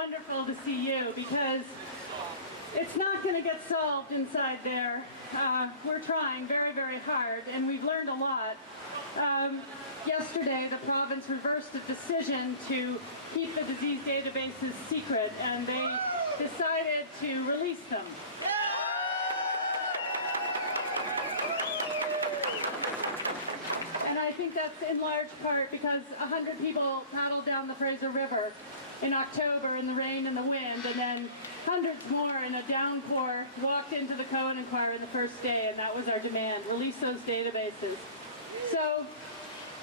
wonderful to see you, because it's not going to get solved inside there. We're trying very, very hard, and we've learned a lot. Yesterday, the province reversed a decision to keep the disease databases secret, and they decided to release them. And I think that's in large part because 100 people paddled down the Fraser River in October in the rain and the wind, and then hundreds more in a downpour walked into the Cohen Inquiry the first day, and that was our demand: release those databases. So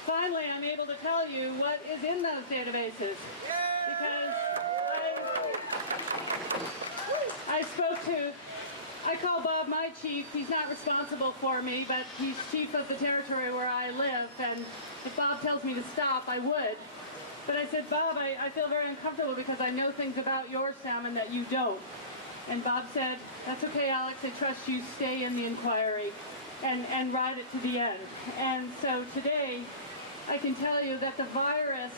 finally I'm able to tell you what is in those databases, because I call Bob my chief. He's not responsible for me, but he's chief of the territory where I live, and if Bob tells me to stop, I would. But I said, Bob, I feel very uncomfortable because I know things about your salmon that you don't. And Bob said, that's okay, Alex, I trust you, stay in the inquiry and ride it to the end. And so today, I can tell you that the virus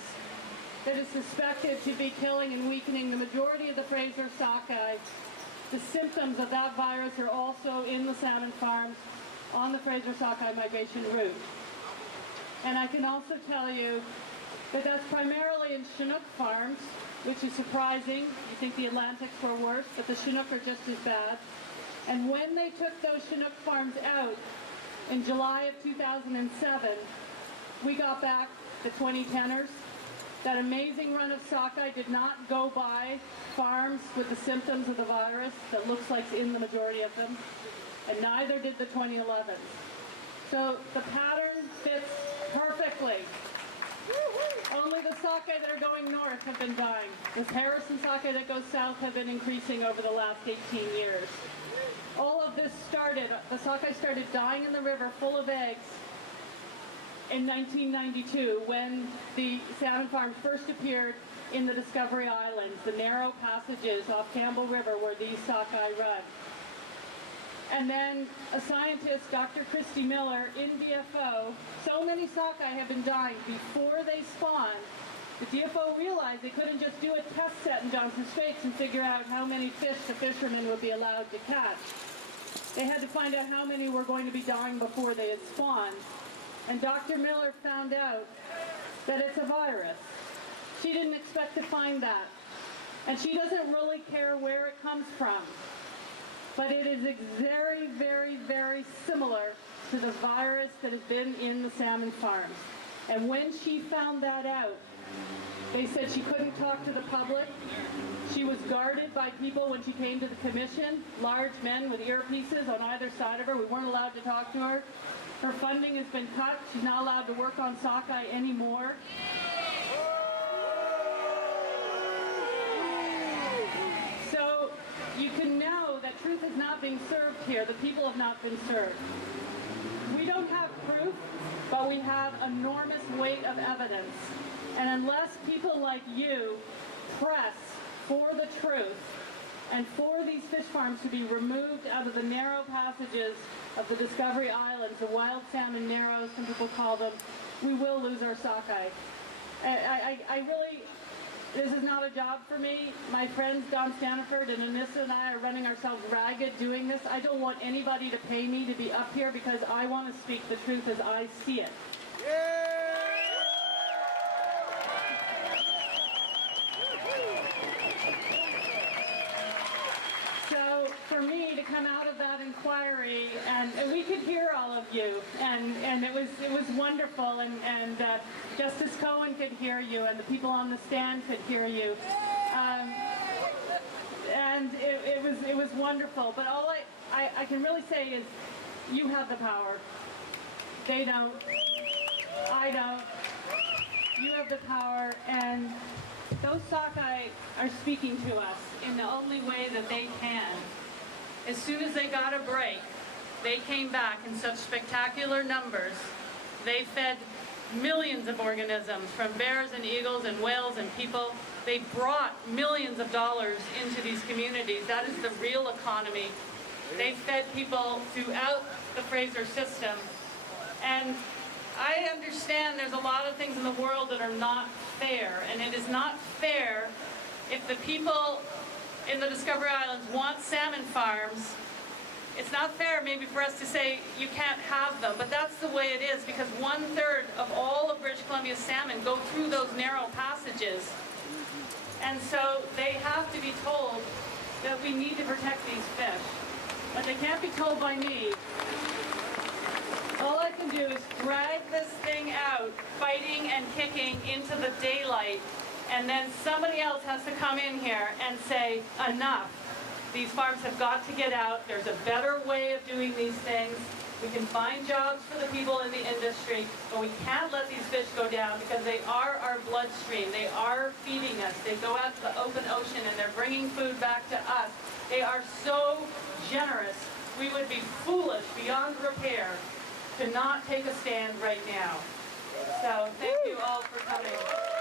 that is suspected to be killing and weakening the majority of the Fraser sockeye, the symptoms of that virus are also in the salmon farms on the Fraser sockeye migration route. And I can also tell you that that's primarily in Chinook farms, which is surprising. You think the Atlantics were worse, but the Chinook are just as bad. And when they took those Chinook farms out in July of 2007, we got back the 2010ers. That amazing run of sockeye did not go by farms with the symptoms of the virus that looks like it's in the majority of them, and neither did the 2011s. So the pattern fits perfectly. Only the sockeye that are going north have been dying. The Harrison sockeye that goes south have been increasing over the last 18 years. All of this started, the sockeye started dying in the river full of eggs in 1992, when the salmon farm first appeared in the Discovery Islands, the narrow passages off Campbell River where these sockeye run. And then a scientist, Dr. Christy Miller, in DFO, so many sockeye have been dying before they spawned. The DFO realized they couldn't just do a test set in Johnson Straits and figure out how many fish the fishermen would be allowed to catch. They had to find out how many were going to be dying before they had spawned. And Dr. Miller found out that it's a virus. She didn't expect to find that. And she doesn't really care where it comes from. But it is very, very, very similar to the virus that has been in the salmon farms. And when she found that out, they said she couldn't talk to the public. She was guarded by people when she came to the commission, large men with earpieces on either side of her. We weren't allowed to talk to her. Her funding has been cut. She's not allowed to work on sockeye anymore. So you can know that truth is not being served here. The people have not been served. We don't have proof, but we have enormous weight of evidence. And unless people like you press for the truth and for these fish farms to be removed out of the narrow passages of the Discovery Islands, the wild salmon narrows, some people call them, we will lose our sockeye. I really, this is not a job for me. My friends Don Staniford and Anissa and I are running ourselves ragged doing this. I don't want anybody to pay me to be up here because I want to speak the truth as I see it. For me to come out of that inquiry, and we could hear all of you, and it was wonderful, and Justice Cohen could hear you, and the people on the stand could hear you, and it was wonderful. But all I can really say is, you have the power. They don't. I don't. You have the power, and those sockeye are speaking to us in the only way that they can. As soon as they got a break, they came back in such spectacular numbers. They fed millions of organisms, from bears and eagles and whales and people. They brought millions of dollars into these communities. That is the real economy. They fed people throughout the Fraser system. And I understand there's a lot of things in the world that are not fair, and it is not fair if the people in the Discovery Islands want salmon farms, it's not fair maybe for us to say you can't have them, but that's the way it is, because 1/3 of all of British Columbia's salmon go through those narrow passages. And so they have to be told that we need to protect these fish. But they can't be told by me. All I can do is drag this thing out, fighting and kicking into the daylight, and then somebody else has to come in here and say, enough. These farms have got to get out. There's a better way of doing these things. We can find jobs for the people in the industry, but we can't let these fish go down because they are our bloodstream. They are feeding us. They go out to the open ocean and they're bringing food back to us. They are so generous. We would be foolish beyond repair to not take a stand right now. So thank you all for coming.